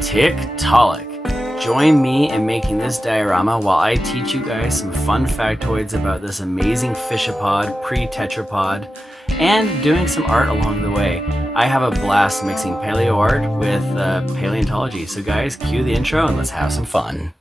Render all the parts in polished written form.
Tiktaalik. Join me in making this diorama while I teach you guys some fun factoids about this amazing fishapod, pre-tetrapod, and doing some art along the way. I have a blast mixing paleo art with paleontology. So guys, cue the intro and let's have some fun.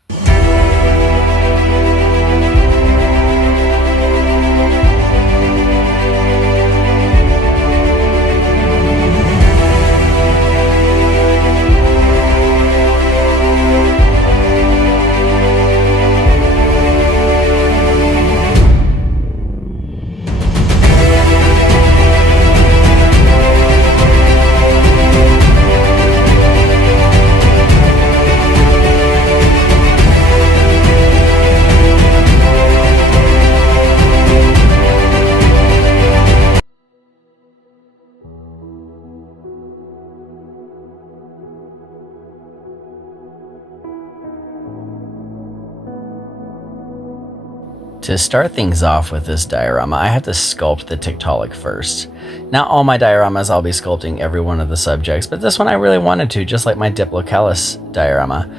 To start things off with this diorama, I have to sculpt the Tiktaalik first. Not all my dioramas I'll be sculpting every one of the subjects, but this one I really wanted to, just like my Diplocalus diorama.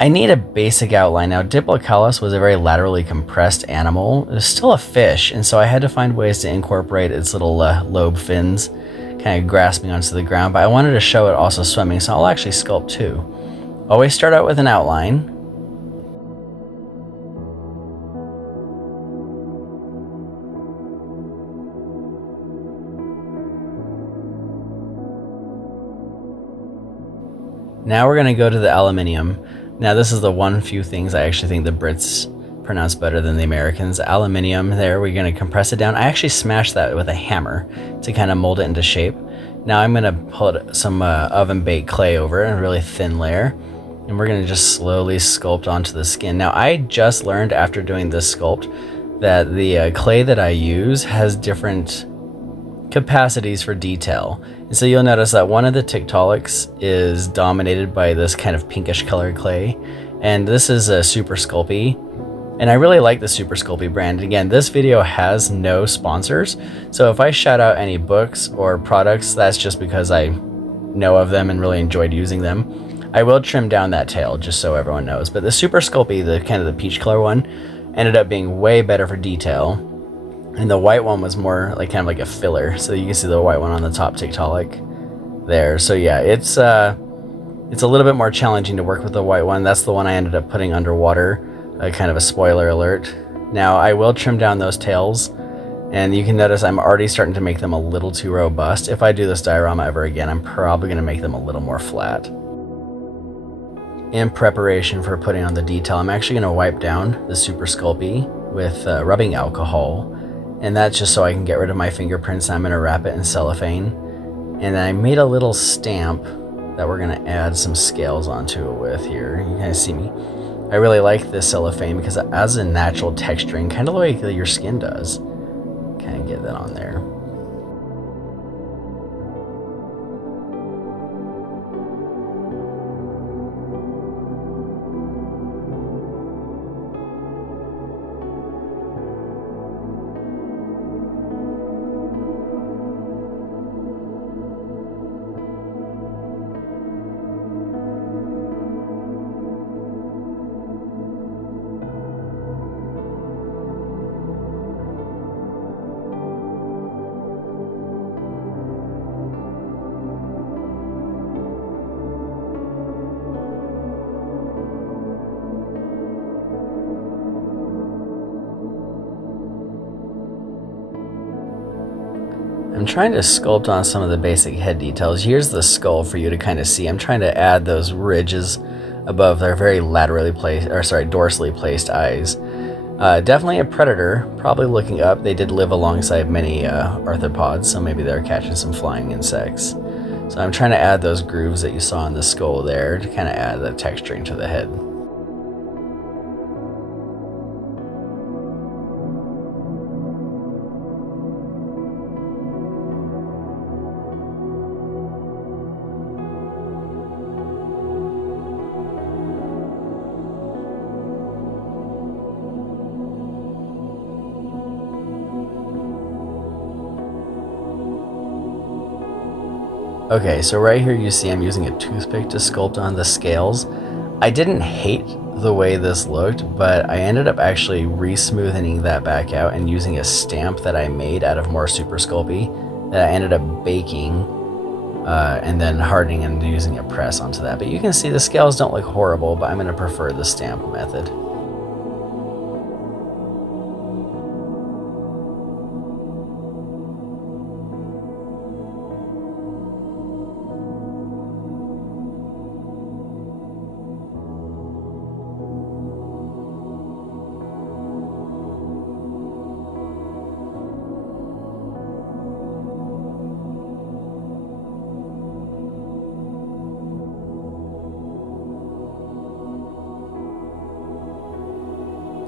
I need a basic outline. Now, Diplocalus was a very laterally compressed animal. It was still a fish, and so I had to find ways to incorporate its little lobe fins, kind of grasping onto the ground, but I wanted to show it also swimming, so I'll actually sculpt two. Always start out with an outline. Now we're going to go to the aluminium. Now this is the one few things I actually think the Brits pronounce better than the Americans. Aluminium there, we're going to compress it down. I actually smashed that with a hammer to kind of mold it into shape. Now I'm going to put some oven baked clay over it, a really thin layer. And we're going to just slowly sculpt onto the skin. Now I just learned after doing this sculpt that the clay that I use has different capacities for detail. And so you'll notice that one of the Tiktaaliks is dominated by this kind of pinkish colored clay, and this is a Super Sculpey, and I really like the Super Sculpey brand. Again, this video has no sponsors, so if I shout out any books or products, that's just because I know of them and really enjoyed using them. I will trim down that tail just so everyone knows, but the Super Sculpey, the kind of the peach color one, ended up being way better for detail. And the white one was more like kind of like a filler. So you can see the white one on the top Tiktaalik there. So yeah, it's a little bit more challenging to work with the white one. That's the one I ended up putting underwater, kind of a spoiler alert. Now I will trim down those tails, and you can notice I'm already starting to make them a little too robust. If I do this diorama ever again, I'm probably going to make them a little more flat. In preparation for putting on the detail, I'm actually going to wipe down the Super Sculpey with rubbing alcohol. And that's just so I can get rid of my fingerprints. I'm going to wrap it in cellophane. And I made a little stamp that we're going to add some scales onto it with here. You kind of see me. I really like this cellophane because it adds a natural texturing, kind of the way that your skin does. Kind of get that on there. I'm trying to sculpt on some of the basic head details. Here's the skull for you to kind of see. I'm trying to add those ridges above their very laterally placed, or sorry, dorsally placed eyes. Definitely a predator, probably looking up. They did live alongside many arthropods, so maybe they're catching some flying insects. So I'm trying to add those grooves that you saw in the skull there to kind of add the texturing to the head. Okay, so right here you see I'm using a toothpick to sculpt on the scales. I didn't hate the way this looked, but I ended up actually re-smoothing that back out and using a stamp that I made out of more Super Sculpey that I ended up baking and then hardening and using a press onto that. But you can see the scales don't look horrible, but I'm going to prefer the stamp method.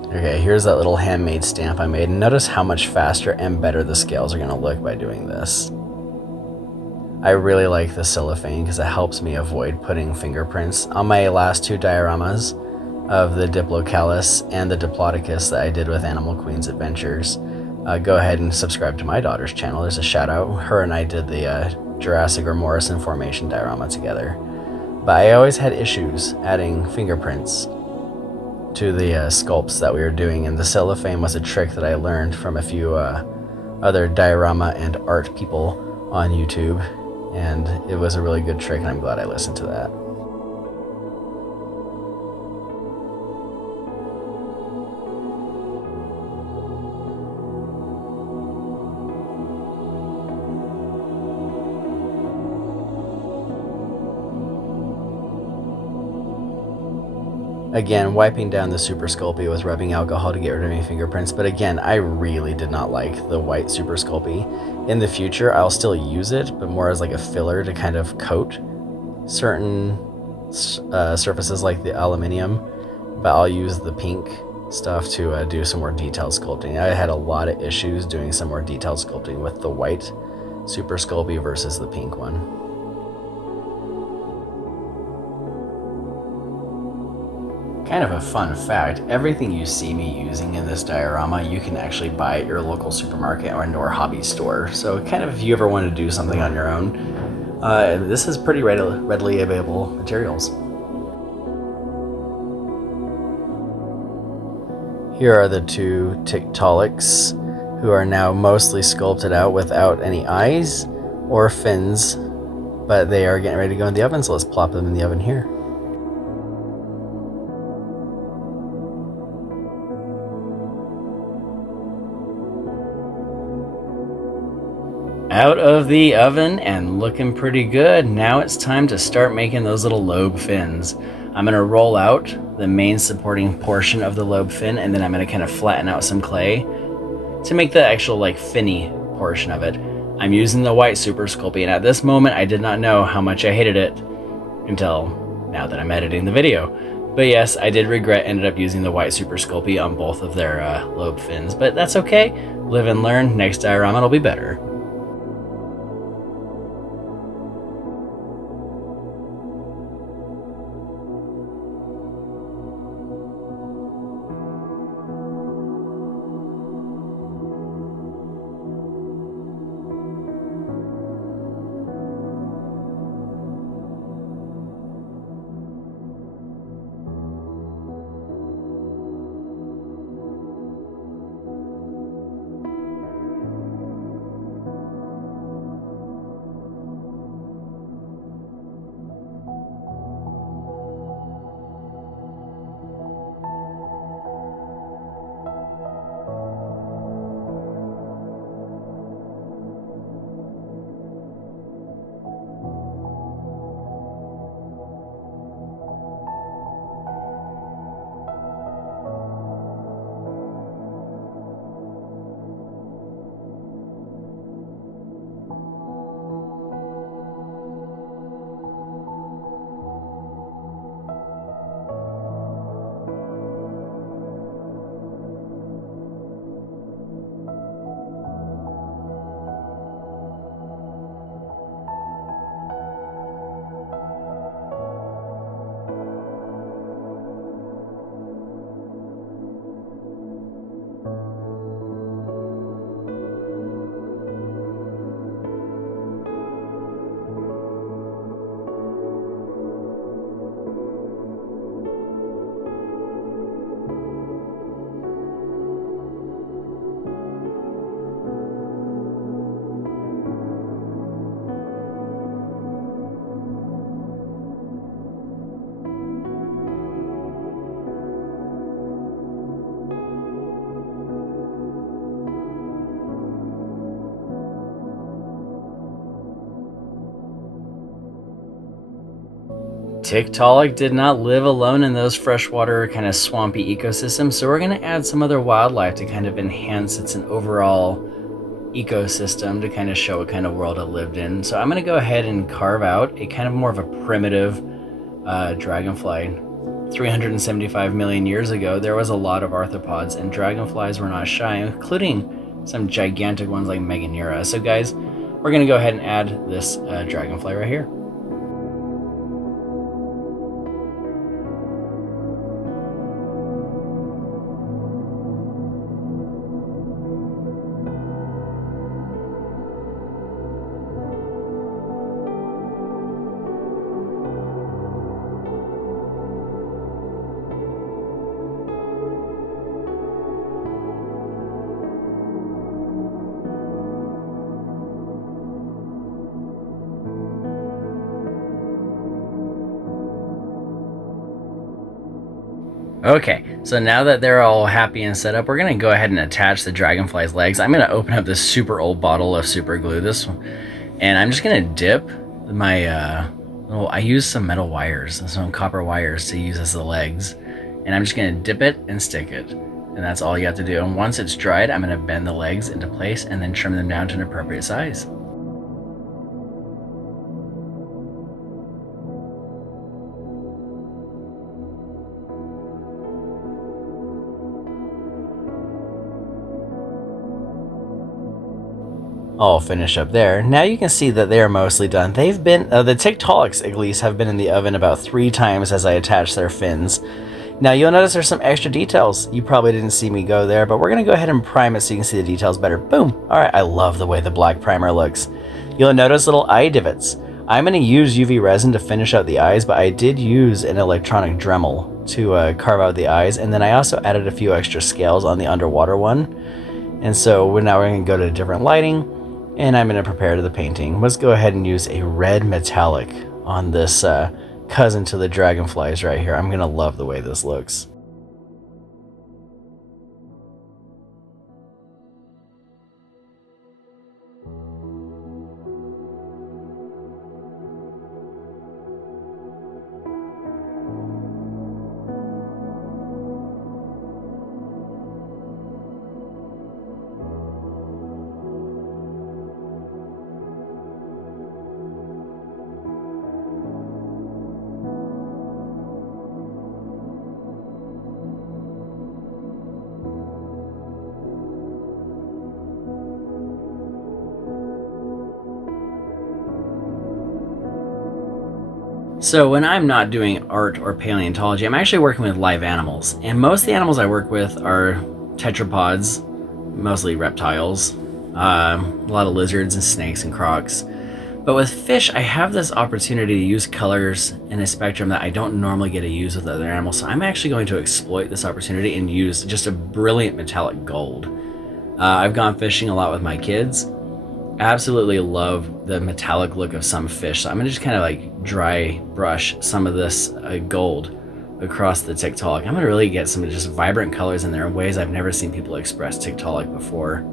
Okay, here's that little handmade stamp I made, and notice how much faster and better the scales are going to look by doing this. I really like the cellophane because it helps me avoid putting fingerprints. On my last two dioramas of the Diplocalus and the Diplodocus that I did with Animal Queen's Adventures, go ahead and subscribe to my daughter's channel. There's a shout out. Her and I did the Jurassic or Morrison Formation diorama together. But I always had issues adding fingerprints to the sculpts that we were doing, and the cellophane was a trick that I learned from a few other diorama and art people on YouTube, and it was a really good trick, and I'm glad I listened to that. Again, wiping down the Super Sculpey with rubbing alcohol to get rid of any fingerprints, but again, I really did not like the white Super Sculpey. In the future, I'll still use it, but more as like a filler to kind of coat certain surfaces like the aluminium, but I'll use the pink stuff to do some more detailed sculpting. I had a lot of issues doing some more detailed sculpting with the white Super Sculpey versus the pink one. Kind of a fun fact, everything you see me using in this diorama you can actually buy at your local supermarket or indoor hobby store. So kind of if you ever want to do something on your own, this is pretty readily available materials. Here are the two Tiktaaliks who are now mostly sculpted out without any eyes or fins, but they are getting ready to go in the oven, so let's plop them in the oven here. Out of the oven and looking pretty good. Now it's time to start making those little lobe fins. I'm gonna roll out the main supporting portion of the lobe fin, and then I'm gonna kind of flatten out some clay to make the actual like finny portion of it. I'm using the white Super Sculpey, and at this moment I did not know how much I hated it until now that I'm editing the video. But yes, I did regret ended up using the white Super Sculpey on both of their lobe fins, but that's okay. Live and learn. Next diorama it'll be better. Tiktaalik did not live alone in those freshwater kind of swampy ecosystems, so we're going to add some other wildlife to kind of enhance its an overall ecosystem to kind of show what kind of world it lived in. So I'm going to go ahead and carve out a kind of more of a primitive dragonfly. 375 million years ago, there was a lot of arthropods, and dragonflies were not shy, including some gigantic ones like Meganeura. So guys, we're going to go ahead and add this dragonfly right here. Okay, so now that they're all happy and set up, we're gonna go ahead and attach the dragonfly's legs. I'm gonna open up this super old bottle of super glue, and I'm just gonna dip my, I use some metal wires, some copper wires to use as the legs, and I'm just gonna dip it and stick it. And that's all you have to do. And once it's dried, I'm gonna bend the legs into place and then trim them down to an appropriate size. All finished up there. Now you can see that they are mostly done. They've been, the Tiktaaliks at least, have been in the oven about 3 times as I attach their fins. Now you'll notice there's some extra details. You probably didn't see me go there, but we're gonna go ahead and prime it so you can see the details better. Boom! Alright, I love the way the black primer looks. You'll notice little eye divots. I'm gonna use UV resin to finish out the eyes, but I did use an electronic Dremel to carve out the eyes, and then I also added a few extra scales on the underwater one. And so now we're gonna go to different lighting, and I'm going to prepare to the painting. Let's go ahead and use a red metallic on this cousin to the dragonflies right here. I'm going to love the way this looks. So when I'm not doing art or paleontology, I'm actually working with live animals. And most of the animals I work with are tetrapods, mostly reptiles, a lot of lizards and snakes and crocs. But with fish, I have this opportunity to use colors in a spectrum that I don't normally get to use with other animals. So I'm actually going to exploit this opportunity and use just a brilliant metallic gold. I've gone fishing a lot with my kids. Absolutely love the metallic look of some fish, so I'm gonna just kind of like dry brush some of this gold across the Tiktaalik. I'm gonna really get some just vibrant colors in there in ways I've never seen people express Tiktaalik before.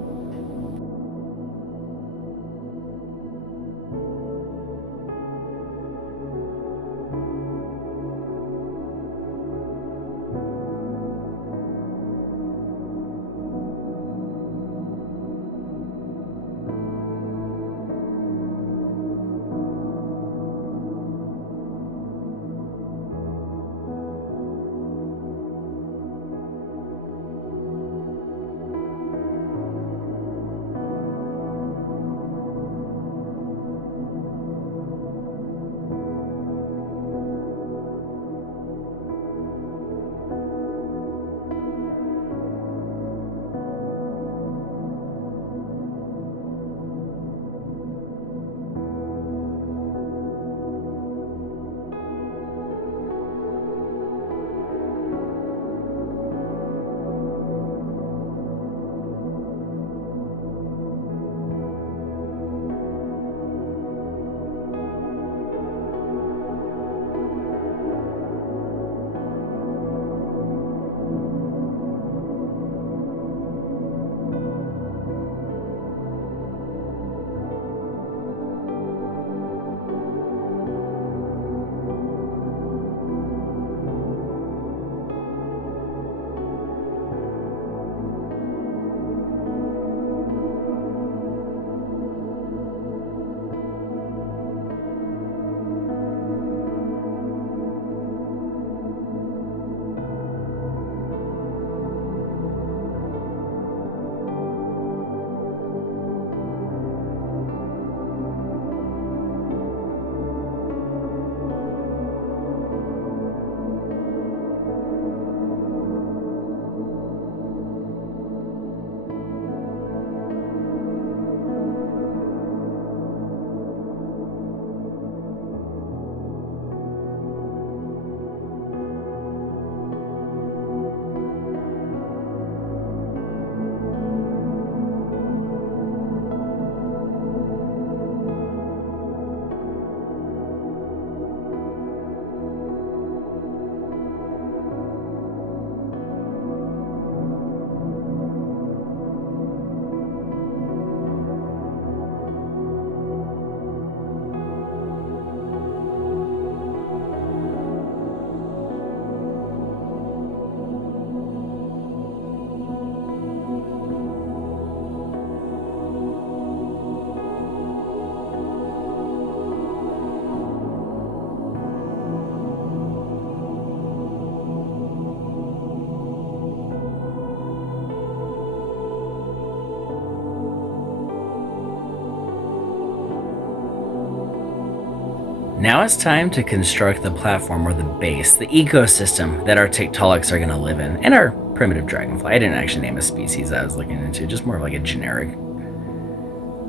Now it's time to construct the platform or the base, the ecosystem that our Tiktaaliks are going to live in, and our primitive dragonfly. I didn't actually name a species I was looking into, just more of like a generic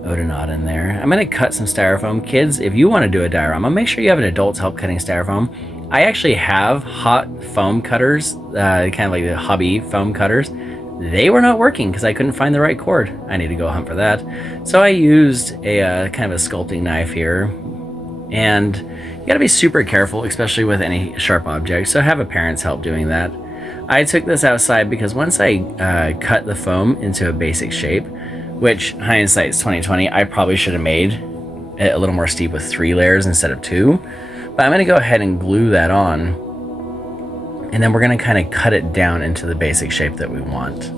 Odonot in there. I'm going to cut some styrofoam. Kids, if you want to do a diorama, make sure you have an adult to help cutting styrofoam. I actually have hot foam cutters, kind of like the hobby foam cutters. They were not working because I couldn't find the right cord. I need to go hunt for that. So I used a kind of a sculpting knife here. And you got to be super careful, especially with any sharp objects. So have a parent's help doing that. I took this outside because once I cut the foam into a basic shape, which hindsight's 2020, I probably should have made it a little more steep with 3 layers instead of 2. But I'm going to go ahead and glue that on. And then we're going to kind of cut it down into the basic shape that we want.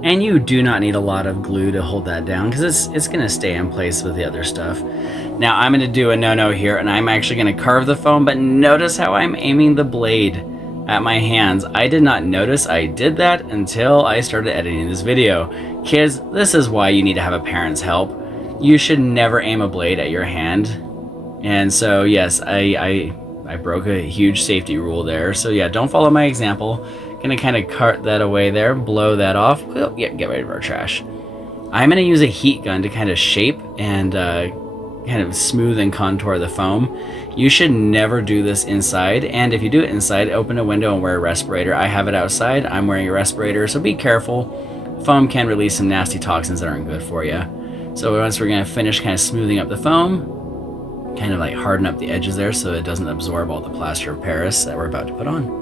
And you do not need a lot of glue to hold that down because it's going to stay in place with the other stuff. Now I'm going to do a no-no here, and I'm actually going to carve the foam, but notice how I'm aiming the blade at my hands. I did not notice I did that until I started editing this video. Kids, this is why you need to have a parent's help. You should never aim a blade at your hand. And so yes, I broke a huge safety rule there. So yeah, don't follow my example. Gonna kind of cart that away there, blow that off. Oh, yeah, get rid of our trash. I'm gonna use a heat gun to kind of shape and kind of smooth and contour the foam. You should never do this inside, and if you do it inside, open a window and wear a respirator. I have it outside, I'm wearing a respirator, so be careful. Foam can release some nasty toxins that aren't good for you. So once we're gonna finish kind of smoothing up the foam, kind of like harden up the edges there so it doesn't absorb all the plaster of Paris that we're about to put on.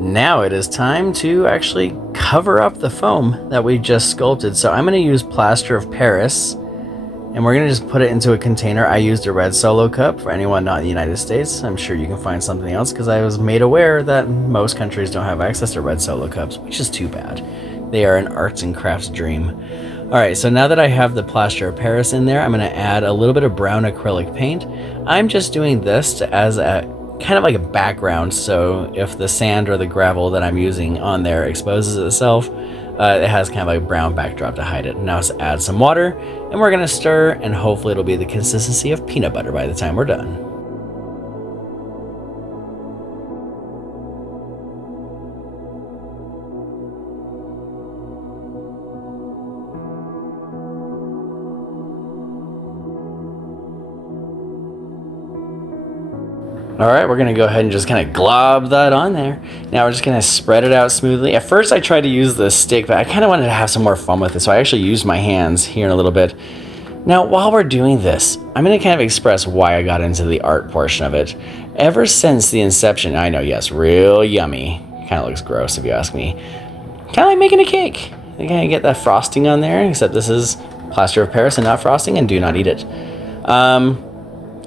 Now it is time to actually cover up the foam that we just sculpted. So I'm going to use plaster of Paris, and we're going to just put it into a container. I used a red Solo cup. For anyone not in the United States, I'm sure you can find something else because I was made aware that most countries don't have access to red Solo cups, which is too bad. They are an arts and crafts dream. All right, so now that I have the plaster of Paris in there, I'm going to add a little bit of brown acrylic paint. I'm just doing this as a kind of like a background, so if the sand or the gravel that I'm using on there exposes itself, it has kind of like a brown backdrop to hide it. Now let's add some water, and we're going to stir, and hopefully it'll be the consistency of peanut butter by the time we're done. All right, we're gonna go ahead and just kind of glob that on there. Now we're just gonna spread it out smoothly. At first I tried to use the stick, but I kind of wanted to have some more fun with it, so I actually used my hands here in a little bit. Now, while we're doing this, I'm gonna kind of express why I got into the art portion of it. Ever since the inception, I know, yes, real yummy. Kind of looks gross if you ask me. Kind of like making a cake. You kind of get that frosting on there, except this is plaster of Paris and not frosting, and do not eat it.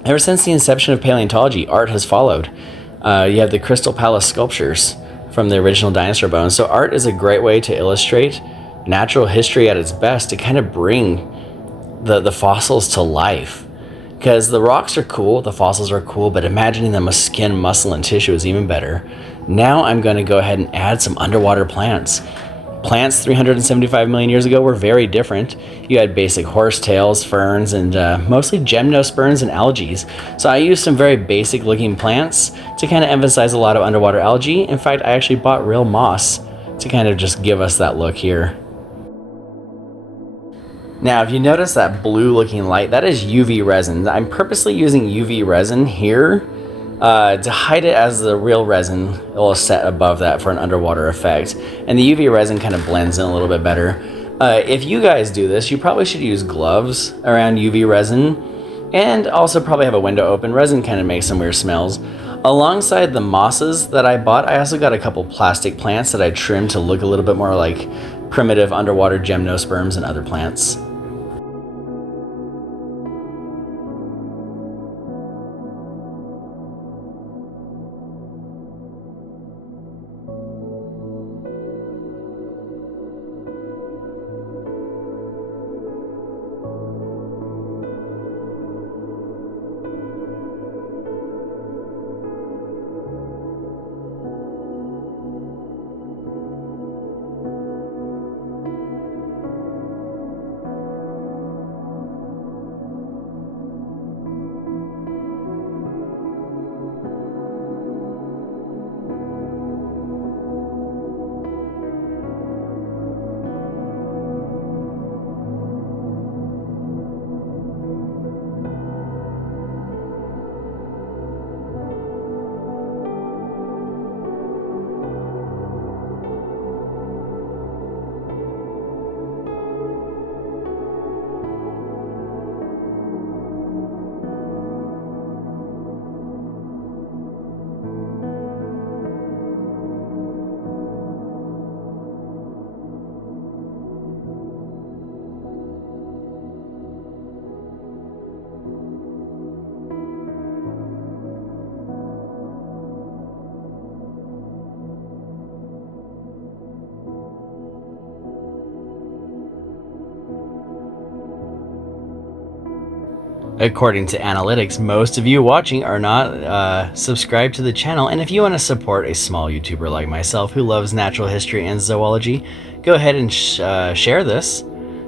Ever since the inception of paleontology, art has followed. You have the Crystal Palace sculptures from the original dinosaur bones. So art is a great way to illustrate natural history at its best, to kind of bring the fossils to life. Because the rocks are cool, the fossils are cool, but imagining them with skin, muscle, and tissue is even better. Now I'm going to go ahead and add some underwater plants. Plants 375 million years ago were very different. You had basic horsetails, ferns, and mostly gymnosperms and algae. So I used some very basic looking plants to kind of emphasize a lot of underwater algae. In fact, I actually bought real moss to kind of just give us that look here. Now, if you notice that blue looking light, that is UV resin. I'm purposely using UV resin here to hide it, as the real resin will set above that for an underwater effect. And the UV resin kind of blends in a little bit better. If you guys do this, you probably should use gloves around UV resin, and also probably have a window open. Resin kind of makes some weird smells. Alongside the mosses that I bought, I also got a couple plastic plants that I trimmed to look a little bit more like primitive underwater gymnosperms and other plants. According to analytics, most of you watching are not subscribed to the channel, and if you want to support a small YouTuber like myself who loves natural history and zoology, go ahead and share this,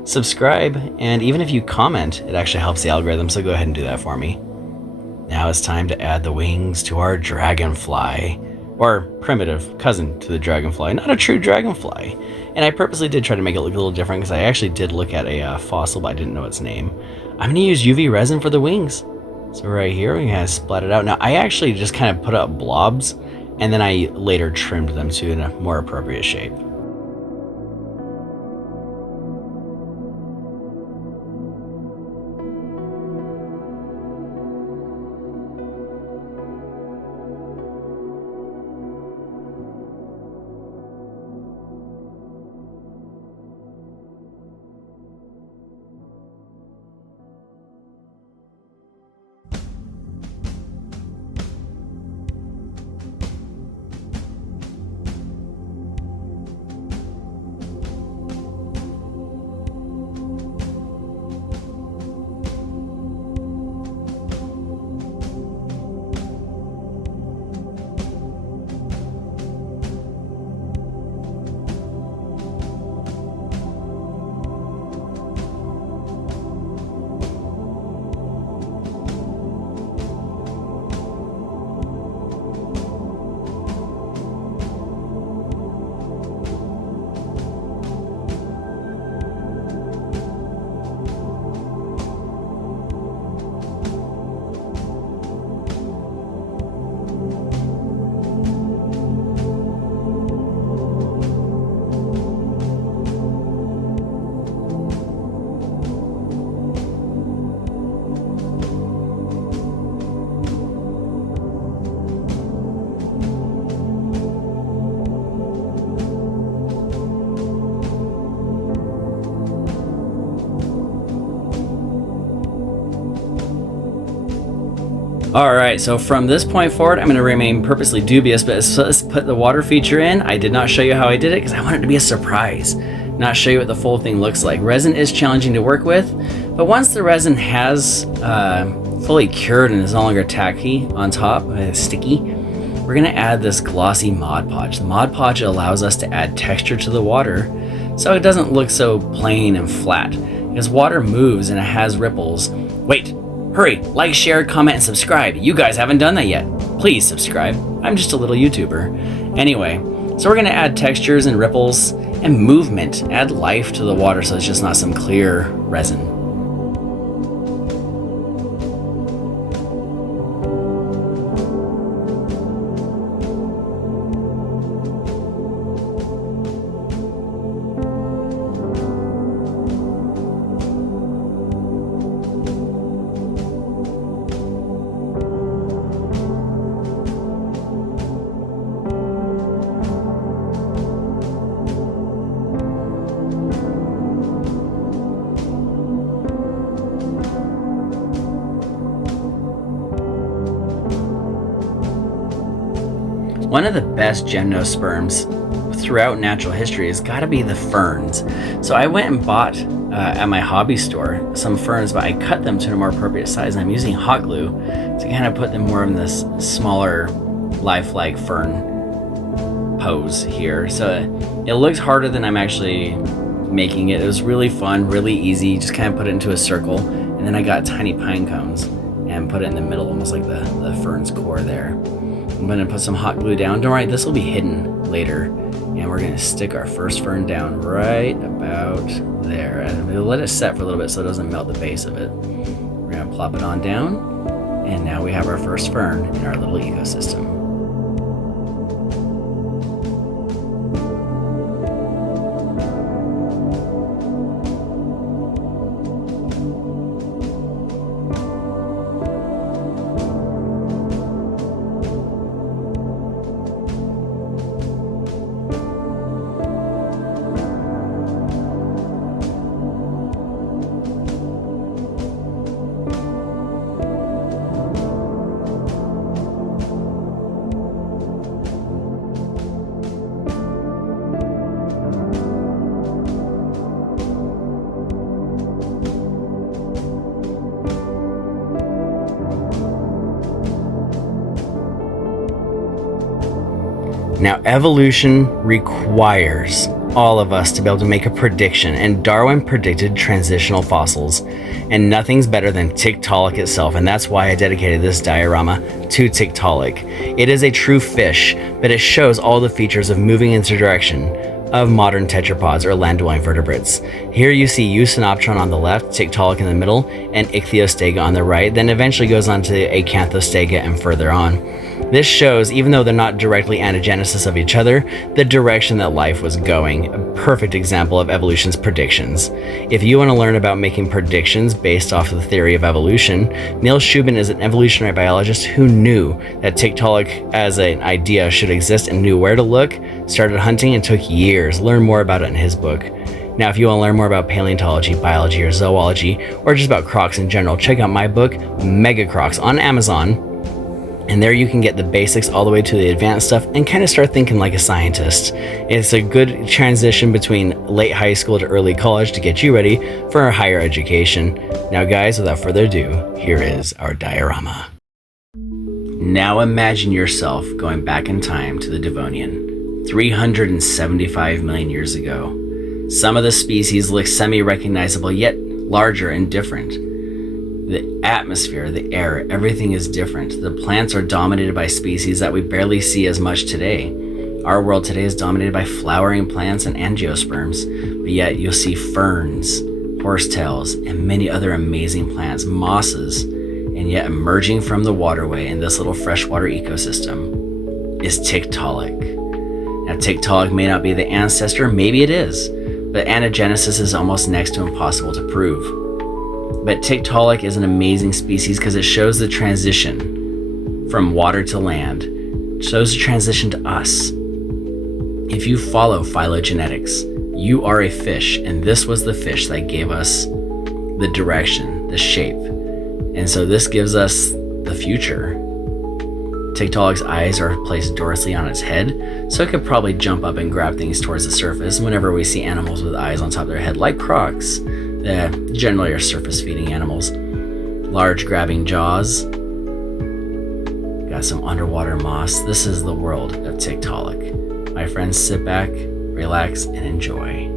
subscribe, and even if you comment, it actually helps the algorithm, so go ahead and do that for me. Now it's time to add the wings to our dragonfly, or primitive cousin to the dragonfly, not a true dragonfly. And I purposely did try to make it look a little different because I actually did look at a fossil, but I didn't know its name. I'm gonna use UV resin for the wings. So right here, we kind of splat it out. Now I actually just kind of put up blobs, and then I later trimmed them to in a more appropriate shape. Alright, so from this point forward, I'm going to remain purposely dubious, but let's put the water feature in. I did not show you how I did it because I want it to be a surprise, not show you what the full thing looks like. Resin is challenging to work with, but once the resin has fully cured and is no longer tacky on top, sticky, we're going to add this glossy Mod Podge. The Mod Podge allows us to add texture to the water so it doesn't look so plain and flat, because water moves and it has ripples. Wait! Hurry, like, share, comment, and subscribe. You guys haven't done that yet. Please subscribe. I'm just a little YouTuber. Anyway, so we're gonna add textures and ripples and movement, add life to the water so it's just not some clear resin. One of the best gymnosperms throughout natural history has got to be the ferns. So I went and bought at my hobby store some ferns, but I cut them to a more appropriate size, and I'm using hot glue to kind of put them more in this smaller lifelike fern pose here. So it looks harder than I'm actually making it. It was really fun, really easy. Just kind of put it into a circle, and then I got tiny pine cones and put it in the middle, almost like the fern's core there. I'm gonna put some hot glue down. Don't worry, this will be hidden later. And we're gonna stick our first fern down right about there. And we'll let it set for a little bit so it doesn't melt the base of it. We're gonna plop it on down. And now we have our first fern in our little ecosystem. Now, evolution requires all of us to be able to make a prediction, and Darwin predicted transitional fossils, and nothing's better than Tiktaalik itself, and that's why I dedicated this diorama to Tiktaalik. It is a true fish, but it shows all the features of moving into the direction of modern tetrapods or land-dwelling vertebrates. Here you see Eusynoptron on the left, Tiktaalik in the middle, and Ichthyostega on the right, then eventually goes on to Acanthostega and further on. This shows, even though they're not directly anagenesis of each other, the direction that life was going. A perfect example of evolution's predictions. If you want to learn about making predictions based off of the theory of evolution, Neil Shubin is an evolutionary biologist who knew that Tiktaalik as an idea should exist and knew where to look, started hunting, and took years. Learn more about it in his book. Now, if you want to learn more about paleontology, biology, or zoology, or just about crocs in general, check out my book, Mega Crocs, on Amazon. And there you can get the basics all the way to the advanced stuff and kind of start thinking like a scientist. It's a good transition between late high school to early college to get you ready for higher education. Now guys, without further ado, here is our diorama. Now imagine yourself going back in time to the Devonian, 375 million years ago. Some of the species look semi-recognizable, yet larger and different. The atmosphere, the air, everything is different. The plants are dominated by species that we barely see as much today. Our world today is dominated by flowering plants and angiosperms, but yet you'll see ferns, horsetails, and many other amazing plants, mosses, and yet emerging from the waterway in this little freshwater ecosystem is Tiktaalik. Now, Tiktaalik may not be the ancestor, maybe it is, but anagenesis is almost next to impossible to prove. But Tiktaalik is an amazing species because it shows the transition from water to land. It shows the transition to us. If you follow phylogenetics, you are a fish, and this was the fish that gave us the direction, the shape. And so this gives us the future. Tiktaalik's eyes are placed dorsally on its head, so it could probably jump up and grab things towards the surface whenever we see animals with eyes on top of their head, like crocs. Generally are surface-feeding animals. Large grabbing jaws. Got some underwater moss. This is the world of Tiktaalik. My friends, sit back, relax, and enjoy.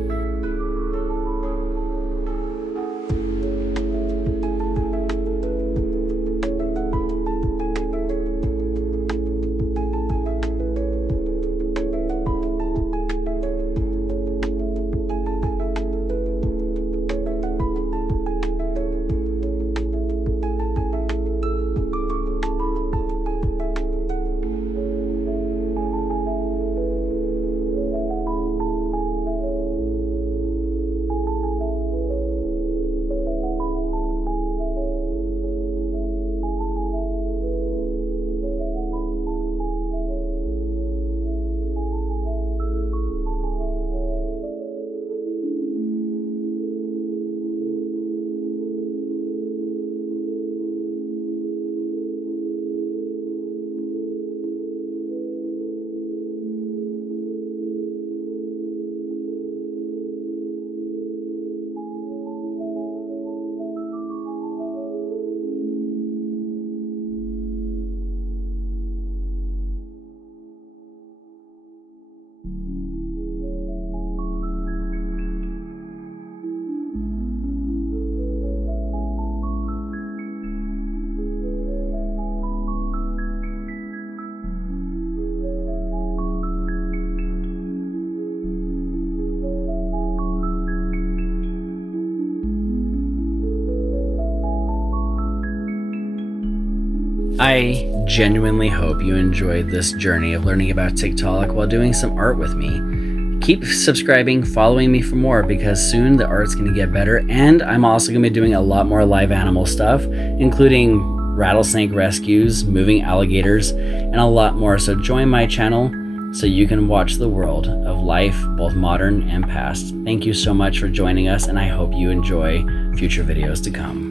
I genuinely hope you enjoyed this journey of learning about Tiktaalik while doing some art with me. Keep subscribing, following me for more, because soon the art's going to get better, and I'm also going to be doing a lot more live animal stuff, including rattlesnake rescues, moving alligators, and a lot more. So join my channel so you can watch the world of life, both modern and past. Thank you so much for joining us, and I hope you enjoy future videos to come.